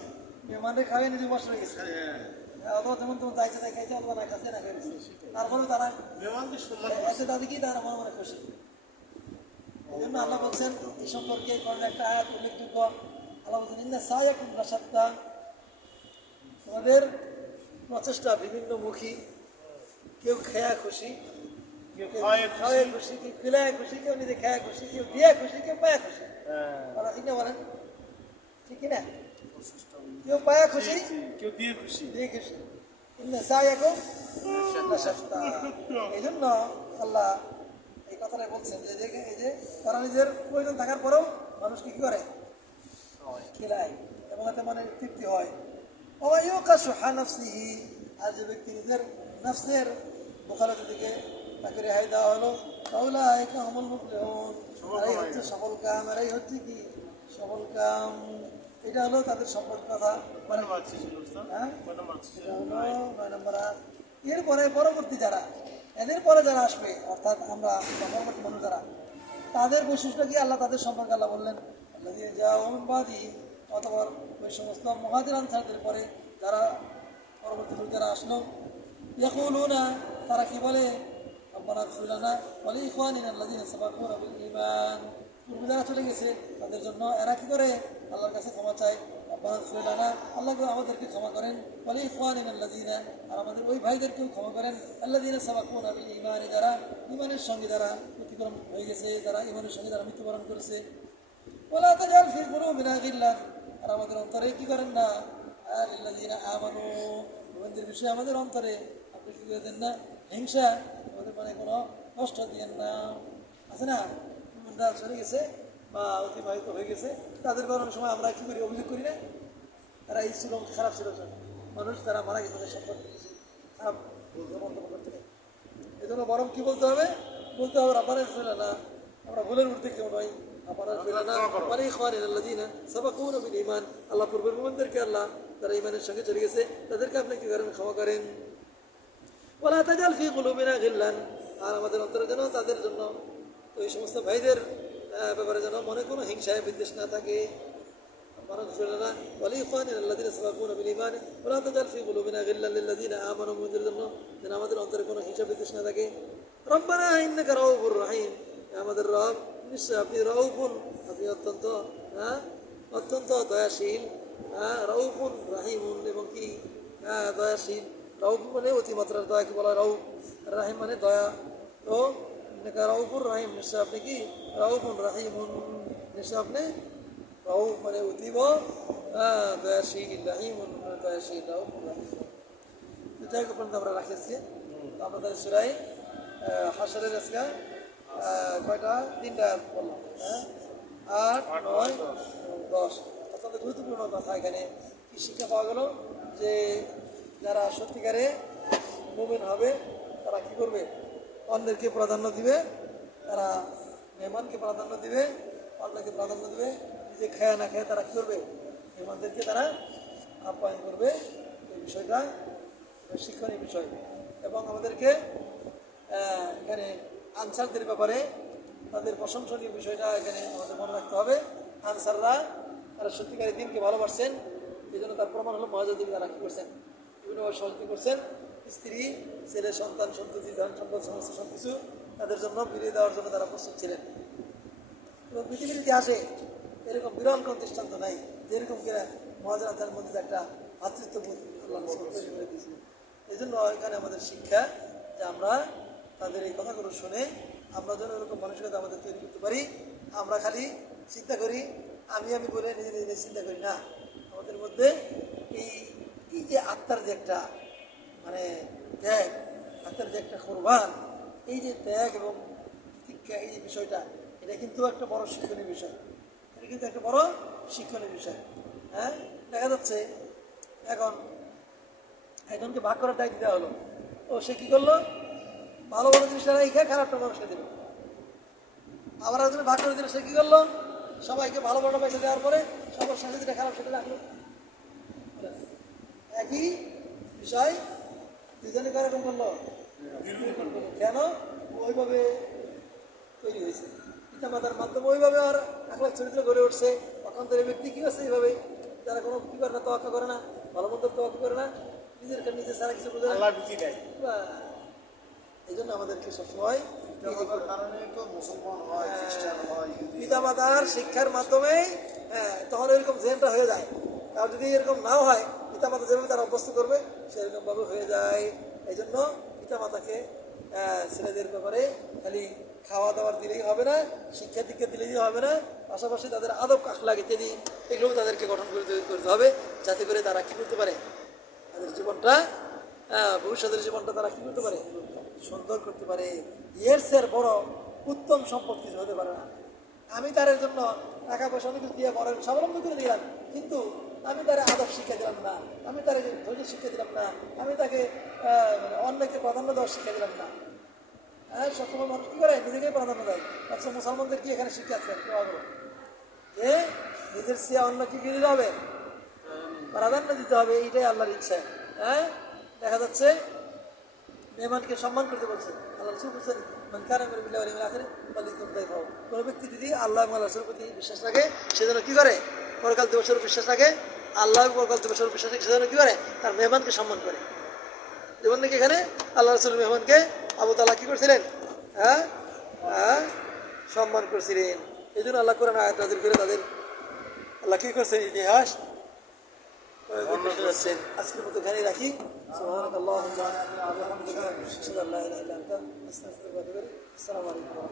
মেহমানদের খাওয়াই নিজে বসে রয়ে গেছে। হ্যাঁ, অথবা যেমন তোমার দায়িত্ব দেয় খাইছে, অথবা না খাচ্ছে না খাইছে, তারপরেও তারা মেহমানকে সম্মান এতে তাদের কি তারা মনে মনে খুশি। এই জন্য আল্লাহ বলছেন এই সম্পর্কে কোরআনের একটা আয়াত উল্লেখযোগ্য। আল্লাহ বলছেন ইন্না সায়াকুম লাশাত্তা, তোমাদের প্রচেষ্টা বিভিন্ন মুখী, কেউ খেয়া খুশি, কেউ কেউ খাওয়ায় খাওয়ায় খুশি, কেউ খিলায় খুশি, কেউ নিজে খেয়া খুশি, কেউ দিয়ে খুশি, কেউ পায়া খুশি। হ্যাঁ, বলা ঠিক না বলেন? ঠিক কিনা? কেউ পায়া খুশি, কেউ দিয়ে খুশি। দিয়ে খুশি। ইন্না সায়াকুম লাশাত্তা। এই জন্য আল্লাহ এই কথাটা বলছেন যে এই যে তারা নিজের প্রয়োজন থাকার পরেও মানুষকে কি করে? খিলায়, এবং এতে মনে তৃপ্তি হয়। আর যে ব্যক্তি নিজের নফসের বোখালতি থেকে তাকে রেহাই দেওয়া হলো, তাহলে এরাই হচ্ছে সফল কাম। এরাই হচ্ছে কি সফল কাম? এটা হলো তাদের সম্পর্ক কথা। মানে মারছি ছিল স্যার, হ্যাঁ, মানে মারছি। এটা হলো 9 নম্বর আয়াত। এরপরে পরবর্তী যারা, এদের পরে যারা আসবে, অর্থাৎ আমরা বা পরবর্তী মানুষ যারা, তাদের বৈশিষ্ট্য কি? আল্লাহ তাদের সম্পর্কে আল্লাহ বললেন আল্লাহ দিয়ে যা অনুবাদী, অথবা ওই সমস্ত মুহাজির আনসারদের পরে যারা পরবর্তী লোক যারা আসলো, ইয়াকুলুনা, তারা কি বলে? রব্বানা ইগফির লানা ওয়া লিইখওয়ানিনা আল্লাযীনা সাবাকুনা বিল ঈমান। পূর্বে যারা চলে গেছে তাদের জন্য এরা কি করে? আল্লাহর কাছে ক্ষমা চায়, রব্বানা ইগফির লানা, আল্লাহ আমাদেরকে ক্ষমা করেন, ওয়া লিইখওয়ানিনা আল্লাযীনা, আর আমাদের ওই ভাইদেরকেও ক্ষমা করেন, আল্লাযীনা সাবাকুনা বিল ঈমান, যারা ঈমানের সঙ্গে যারা অতিক্রম হয়ে গেছে, যারা ঈমানের সঙ্গে যারা মৃত্যুবরণ করেছে। ওয়ালা তাজাল ফি কুলুবিনা গিল্লান, আর আমাদের অন্তরে কি করেন না? লিল্লাযীনা আমানু, মুমিনদের বিষয়ে আমাদের অন্তরে আপনি কি করে দেন না? হিংসা, আমাদের মানে কোনো কষ্ট দিয়েন না। আছে না, মুমিনরা চলে গেছে বা অতিবাহিত হয়ে গেছে, তাদের কারণে সময় আমরা কি করি? অভিযোগ করি না? তারা এই ছিল, খারাপ ছিল, মানুষ তারা মারা গেছে, তাদের সম্পর্কে কিছু খারাপ মন্তব্য করতে নেই। এই জন্য বরং কি বলতে হবে? বলতে হবে রব্বানা ইগফির লানা, আমরা ভুলের ঊর্ধ্বে কেউ নয়, আল্লাহ পূর্বের মুমিনদেরকে আল্লাহ তারা ঈমানের সঙ্গে চলে গেছে, তাদেরকে আপনি কি করেন? ক্ষমা করেন। ওয়ালা তাজাল ফি কুলুবিনা গিল্লান, আর আমাদের অন্তরে যেন তাদের জন্য, ওই সমস্ত ভাইদের ব্যাপারে যেন মনে কোনো হিংসায় বিদ্বেষ না থাকে। আমাদের অন্তরে কোনো হিংসা বিদ্বেষ না থাকে। রব্বানা ইন্নাকা রাউফুর রহিম, আমাদের রব নিশ্চয় আপনি রাউফুন, আপনি অত্যন্ত অত্যন্ত দয়াশীল, রাউফুন রাহিমুন, এবং কি দয়াশীল। রাউফ মানে অতিমাত্রার দয়া, কি বলা? রাউফ। রাহিম মানে দয়া। তো রাউফুর রাহিম, নিশ্চয় আপনি কি? রাউফুন রাহিমুন, নিশ্চয় আপনি রাউফ মানে অতীব দয়াশীল, রাহিমুন দয়াশীল, রাউফুর রাহিম। যাই হোক, পর্যন্ত আমরা রাখেছি আমাদের সূরা হাশরের আজকে কয়টা? 3টা বললাম, 8, 9, 10। অত্যন্ত গুরুত্বপূর্ণ কথা। এখানে কি শিক্ষা পাওয়া গেল? যে যারা সত্যিকারে মুমিন হবে তারা কি করবে? অন্যকে প্রাধান্য দিবে, তারা মেহমানকে প্রাধান্য দিবে, অন্যকে প্রাধান্য দিবে, নিজে খায় না খায় তারা কি করবে? মেহমানদেরকে তারা আপ্যায়ন করবে। এই বিষয়টা শিক্ষণীয় বিষয়। এবং আমাদেরকে এখানে আনসারদের ব্যাপারে তাদের প্রশংসনীয় বিষয়টা এখানে আমাদের মনে রাখতে হবে। আনসাররা তারা সত্যিকারী দিনকে ভালোবাসছেন, এই জন্য তার প্রমাণ হলো মুহাজিরদের তারা কী করছেন? বিভিন্নভাবে সহযোগিতা করছেন। স্ত্রী, ছেলে, সন্তান, সন্ততি, ধন সম্পদ, সমস্ত সব কিছু তাদের জন্য ফিরিয়ে দেওয়ার জন্য তারা প্রস্তুত ছিলেন। এবং পৃথিবীর ইতিহাসে এরকম বিরল কোনো দৃষ্টান্ত নাই যে যেরকম করে মহাজন আনসারের মধ্যে যে একটা ভাতৃত্ববোধ আল্লাহ রাসূল তৈরি করে দিয়েছিলেন। এই জন্য এখানে আমাদের শিক্ষা যে আমরা তাদের এই কথাগুলো শুনে আমরা যেন এরকম মানসিকতা আমাদের তৈরি করতে পারি। আমরা খালি চিন্তা করি আমি বলে নিজে নিজে চিন্তা করি না, আমাদের মধ্যে এই এই যে আত্মার যে একটা মানে ত্যাগ, আত্মার যে একটা কোরবান, এই যে ত্যাগ এবং শিক্ষা, এই যে বিষয়টা, এটা কিন্তু একটা বড় শিক্ষণীয় বিষয়। এটা কিন্তু একটা বড় শিক্ষণীয় বিষয়। হ্যাঁ, দেখা যাচ্ছে এখন একজনকে ভাগ করার দায়িত্ব দেওয়া হলো, ও সে কি করলো, ভালো ভালো জিনিসটা রেখে খারাপটা মানুষকে দিল। আবার একজন ভাগ করে দিল, সে কি করলো, সবাইকে ভালো ভালো পয়সা দেওয়ার পরে সবার সাথে যেটা খারাপ সেটা রাখলো। একই বিষয় দুজনে এরকম করলো, কেন? ওইভাবে তৈরি হয়েছে, পিতা মাতার মাধ্যমে ওইভাবে আর আখলাক চরিত্র গড়ে উঠছে। অকান্তরে ব্যক্তি কি আছে এইভাবে, যারা কোনো কি করে না, তোয়াক্কা করে না, ভালো মন্দ তোয়াক্কা করে না, নিজে ছাড়া কিছু বোঝে না। আল্লাহ বুঝি নাই। এই জন্য আমাদেরকে সবসময় কারণে তো মুসলমান হয়, খ্রিস্টান হয়, পিতা মাতার শিক্ষার মাধ্যমে তখন এরকম জেনটা হয়ে যায়। আর যদি এরকম নাও হয়, পিতা মাতা যেভাবে তারা অভ্যস্ত করবে সেরকম ভাবে হয়ে যায়। এই জন্য পিতা মাতাকে ছেলেদের ব্যাপারে খালি খাওয়া দাওয়ার দিলেই হবে না, শিক্ষা দীক্ষা দিলেই হবে না, পাশাপাশি তাদের আদব আখলাক ইত্যাদি এগুলো তাদেরকে গঠন করে তৈরি করতে হবে, যাতে করে তারা কী করতে পারে, তাদের জীবনটা ভবিষ্যতের জীবনটা তারা কী করতে পারে, সুন্দর করতে পারে। এর চেয়ে বড় উত্তম সম্পদ কিছু হতে পারে না। আমি তার জন্য টাকা পয়সা অনেক কিছু দিয়ে বড় স্বাবলম্বী করে দিলাম, কিন্তু আমি তার আদব শিক্ষা দিলাম না, আমি তার ধৈর্য শিক্ষা দিলাম না, আমি তাকে মানে অন্যকে প্রাধান্য দেওয়ার শিক্ষা দিলাম না। হ্যাঁ, সবসময় মানুষ কী করে, নিজেকেই প্রাধান্য দেয়। আচ্ছা, মুসলমানদের কি এখানে শিক্ষা আছে যে নিজের চেয়ে অন্য কি দিতে হবে, প্রাধান্য দিতে হবে, এইটাই আল্লাহর ইচ্ছা। হ্যাঁ, দেখা যাচ্ছে মেহমানকে সম্মান করতে বলছে। আল্লাহ রাসূল বলছেন, কোনো ব্যক্তি যদি আল্লাহ এবং আল্লাহ রাসূলের প্রতি বিশ্বাস রাখে, সেজন্য কি করে, পরকাল দিবসের বিশ্বাস রাখে, আল্লাহ পরকাল দিবসের বিশ্বাস রাখে, সেজন্য কি করে, তার মেহমানকে সম্মান করে। যেমন নাকি এখানে আল্লাহ রাসূলের মেহমানকে আবু তালহা কি করছিলেন, হ্যাঁ সম্মান করছিলেন। এই জন্য আল্লাহ কোরআন আয়াত নাযিল করে তাদের আল্লাহ কি করছেন, ইতিহাস আজকের মতো এখানে রাখি। আসসালামু আলাইকুম।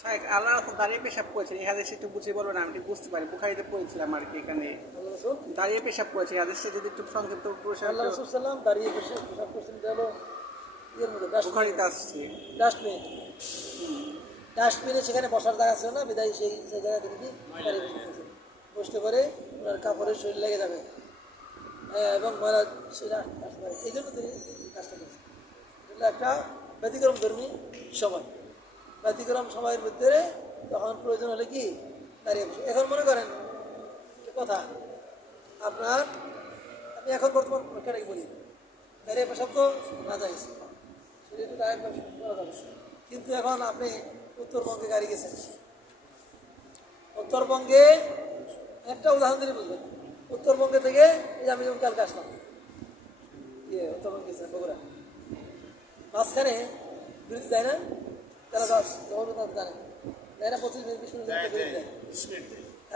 শাইখ, আল্লাহ রাসূল দাঁড়িয়ে পেশাব করেছেন, এই হাদিসটা একটু বুঝিয়ে বলবেন, আমি ঠিক বুঝতে পারি। বুখারীতে পড়েছিলাম আর কি, এখানে আল্লাহ রাসূল দাঁড়িয়ে পেশাব করেছে, এই হাদিসটা যদি একটু সংক্ষিপ্ত আল্লাহ রাসূল সাল্লাম দাঁড়িয়ে বসে পেশাব করছেন। গেল ইয়ের মধ্যে বুখারীতে আসছে। ডাস্টবিনে সেখানে বসার জায়গা ছিল না, বিদায় সেই জায়গা থেকে কি বসতে পারে, ওনার কাপড়ের শরীর লেগে যাবে এবং ময়লা সেটা আসতে পারে। এই জন্য তিনি কাজটা করছেন। এগুলো একটা ব্যতিক্রম ধর্মী সময়, ব্যতিক্রম সময়ের ভিতরে তখন প্রয়োজন হলে কি দাঁড়িয়ে বসে। এখন মনে করেন একটা কথা, আমি এখন বর্তমান পরীক্ষাটাকে বলি, দাঁড়িয়ে পেশাব তো না যাইছে, সেটা একটু দাঁড়িয়ে করা যাবে। কিন্তু এখন আপনি উত্তরবঙ্গে গাড়ি গেছেন, উত্তরবঙ্গে একটা উদাহরণ দিলে বুঝবেন। উত্তরবঙ্গে থেকে এই যে আমি যেমন কালকে আসলাম, উত্তরবঙ্গে গেছেন বগুড়া, মাঝখানে বিরতি দেয় না, তারা জানে দেয় না, 25-20 মিনিট বিরতি দেয়।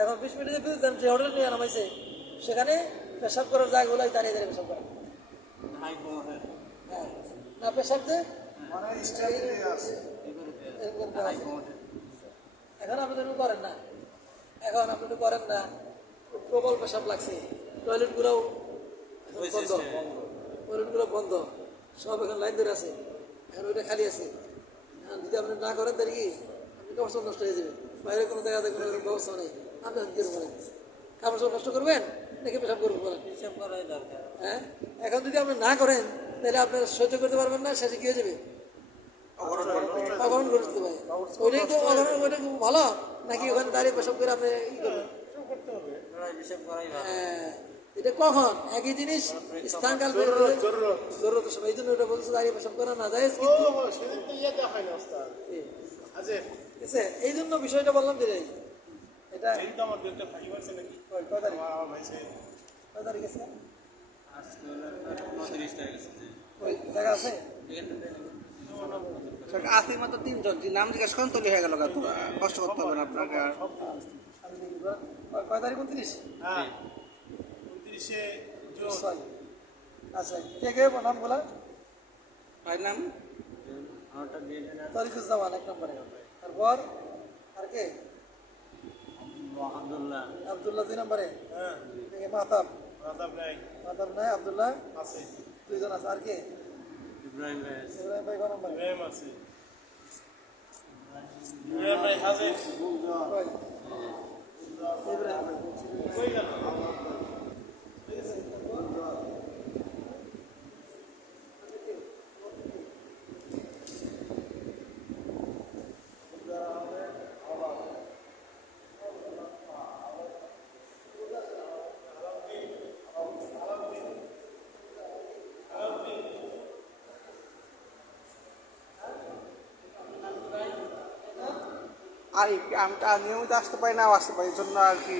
এখন 20 মিনিটের বিরতি দেন, যে হোটেল নিয়ে নামাইছে সেখানে পেশাব করার জায়গাগুলোই দাঁড়িয়ে দাঁড়িয়ে পেশাব করা। হ্যাঁ, না পেশাব যে মানে স্টাইল আছে। এখন আপনি তো করেন না, এখন আপনি তো করেন না, প্রবল পেশাব লাগছে, টয়লেটগুলোও বন্ধ, টয়লেটগুলো বন্ধ, সব এখন লাইন ধরে আছে, এখন ওইটা খালি আছে। যদি আপনি না করেন তাহলে কি আপনি কাপড় সব নষ্ট হয়ে যাবে, বাইরে কোনো জায়গাতে কোনো ব্যবস্থা নেই, আপনি কিরকম করেন, কাপড় সব নষ্ট করবেন নাকি পেশাব করবেন বলেন? হ্যাঁ, এখন যদি আপনি না করেন তাহলে আপনার সহ্য করতে পারবেন না, শেষে কি হয়ে যাবে, অগমন করে দিতে পারে। ওইটাই খুব অগমন, ওইটা খুব ভালো নাকি ওখানে দাঁড়িয়ে পেশাব করে আপনি ই করবেন? হ্যাঁ, এটা কখন একই জিনিস স্থান কাল জরুরত সময়, এই জন্য ওটা বলছে দাঁড়িয়ে পেশাব করা না যায়। এই জন্য বিষয়টা বললাম যে এটা দেখা আছে। আসির মতো 3 জন, নাম জিজ্ঞাসা করেন তৈরি হয়ে গেল, কষ্ট করতে হবে না আপনাকে। কয় তারিখ 29? হ্যাঁ 29শে জুন। 6। আচ্ছা কে কে নামগুলা? ভাইয়ের নাম আমারটা দিয়ে দেন আর তরিকুজ্জামান 1 নম্বরে, তারপর আর কে? আব্দুল্লাহ আব্দুল্লাহ 2 নম্বরে, হ্যাঁ কে? মাহতাব মাতাব নাই নাই, আব্দুল্লাহ আছে, 2 জন আছে, আর কে? ইব্রাহিম ভাই আছে। ইব্রাহিম ভাই কয় নম্বরে? ইব্রাহিম আছে, ইব্রাহিম ভাই হাজে কয়? ইব্রাহিম ভাই। কই গেল? আর আমি তো নিয়মিত আসতে পারি না, আসতে পারি, এই জন্য আর কি